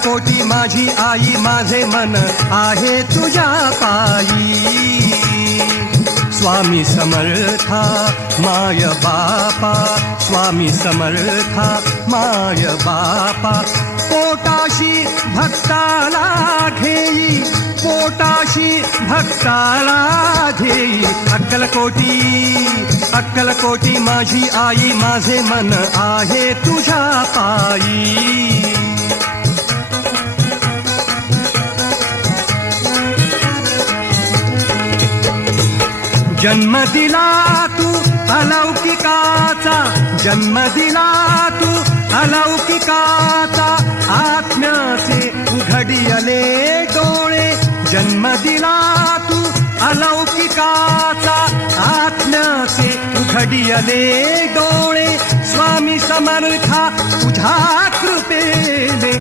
अक्कलकोटी माझी आई माझे मन आहे तुझ्या पायी स्वामी समर्था माय बापा स्वामी समर्था माय बापा पोटाशी भक्ताला घेई पोटाशी भक्ताला घेई अक्कलकोटी माझी आई माझे मन आहे तुझ्या पायी जन्म दिला तू अलौकिकाचा जन्म दिला तू अलौकिकाचा आत्म्याचे उघडियले डोळे जन्म दिला तू अलौकिकाचा आत्म्याचे उघडियले डोळे स्वामी समर्था तुझ्या कृपेने